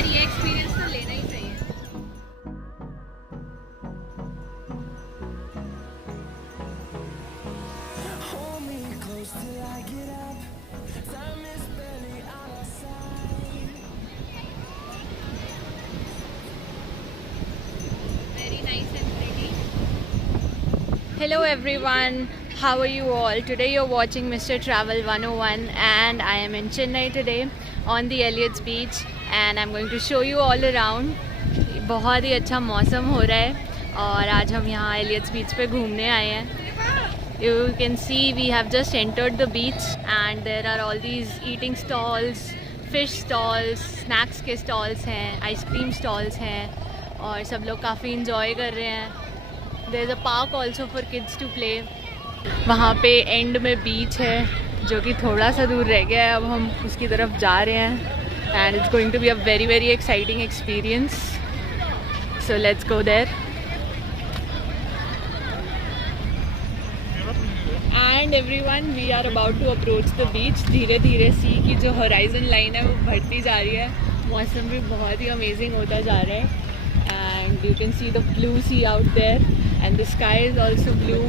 बार ये एक्सपीरियंस तो लेना ही चाहिए। Very nice and pretty. Hello everyone, how are you all? Today you're watching Mr. Travel 101 and I am in Chennai today on the Elliots beach and I'm going to show you all around. बहुत ही अच्छा मौसम हो रहा है और आज हम यहाँ Elliots beach पे घूमने आए हैं. You can see we have just entered the beach and there are all these eating stalls, fish stalls, snacks के stalls हैं, ice cream stalls हैं और सब लोग काफ़ी enjoy कर रहे हैं. There is a park also for kids to play. वहाँ पे एंड में बीच है जो कि थोड़ा सा दूर रह गया है. अब हम उसकी तरफ जा रहे हैं and it's going to be a very very exciting experience. So let's go there. And everyone, we are about to approach the beach. धीरे धीरे सी की जो horizon line है वो बढ़ती जा रही है. मौसम भी बहुत ही amazing होता जा रहा है. And you can see the blue sea out there and the sky is also blue.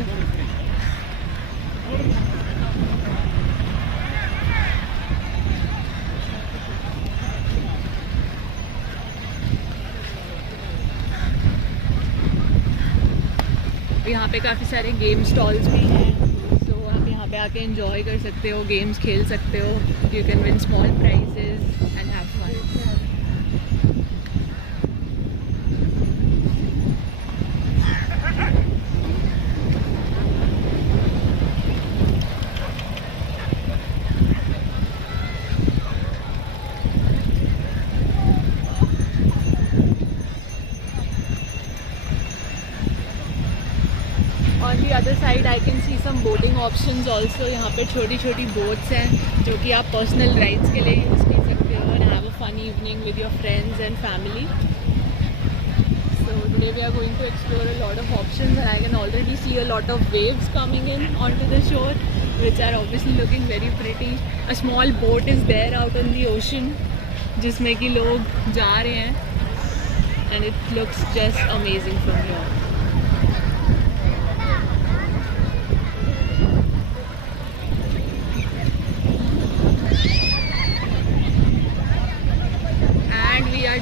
यहाँ पे काफ़ी सारे गेम स्टॉल्स भी हैं, so आप यहाँ पे आके एंजॉय कर सकते हो, गेम्स खेल सकते हो. You can win small prizes and have fun. On the other side I can see some boating options also. यहाँ पे छोटी छोटी boats हैं जो कि आप personal rides के लिए यूज़ कर सकते हो and have a fun evening with your friends and family. So today we are going to explore a lot of options and I can already see a lot of waves coming in onto the shore which are obviously looking very pretty. A small boat is there out on the ocean जिसमें कि लोग जा रहे हैं and it looks just amazing from here.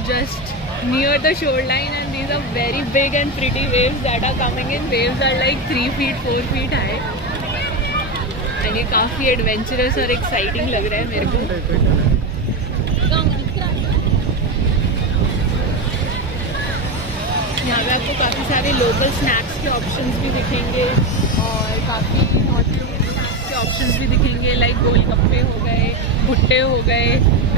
Just near the shoreline and these are very big and pretty waves that are coming in. Waves are like 3 feet 4 feet high and ये काफ़ी adventurous और exciting लग रहा है मेरे को. यहाँ पे आपको काफ़ी सारे local snacks के options भी दिखेंगे और काफ़ी hot snacks के options भी दिखेंगे like गोलगप्पे हो गए, भुट्टे हो गए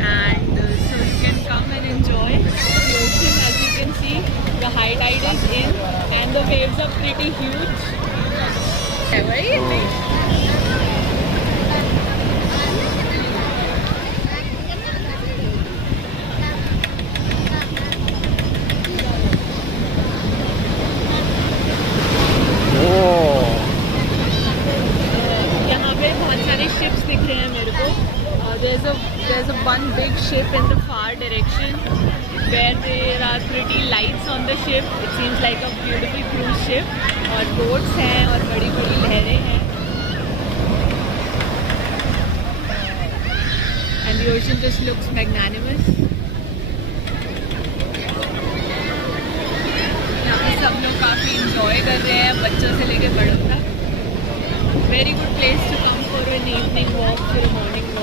and so you can come and enjoy the ocean. As you can see, the high tide is in and the waves are pretty huge. यहाँ पे बहुत सारे ships दिख रहे हैं मेरे को. There's a one big ship in the far direction where there are pretty lights on the ship. It seems like a beautiful cruise ship. और boats हैं और बड़ी बड़ी लहरें हैं. And the ocean just looks magnanimous. यहाँ पे सब लोग काफ़ी enjoy कर रहे हैं, बच्चों से लेके बड़ों तक. Very good place to come for an evening walk, for a morning walk.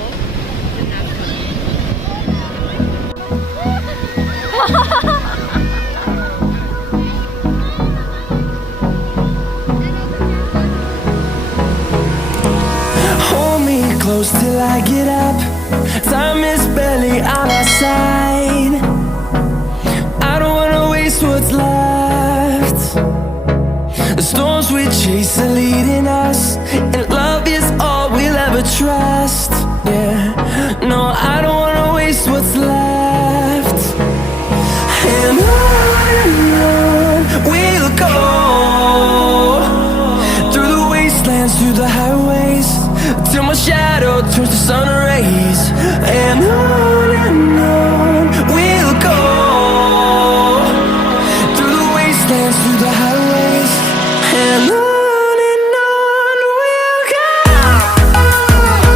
Hold me close till I get up. Time is barely on our side. I don't wanna waste what's left. The storms we chase are leading us, and love is all we'll ever try.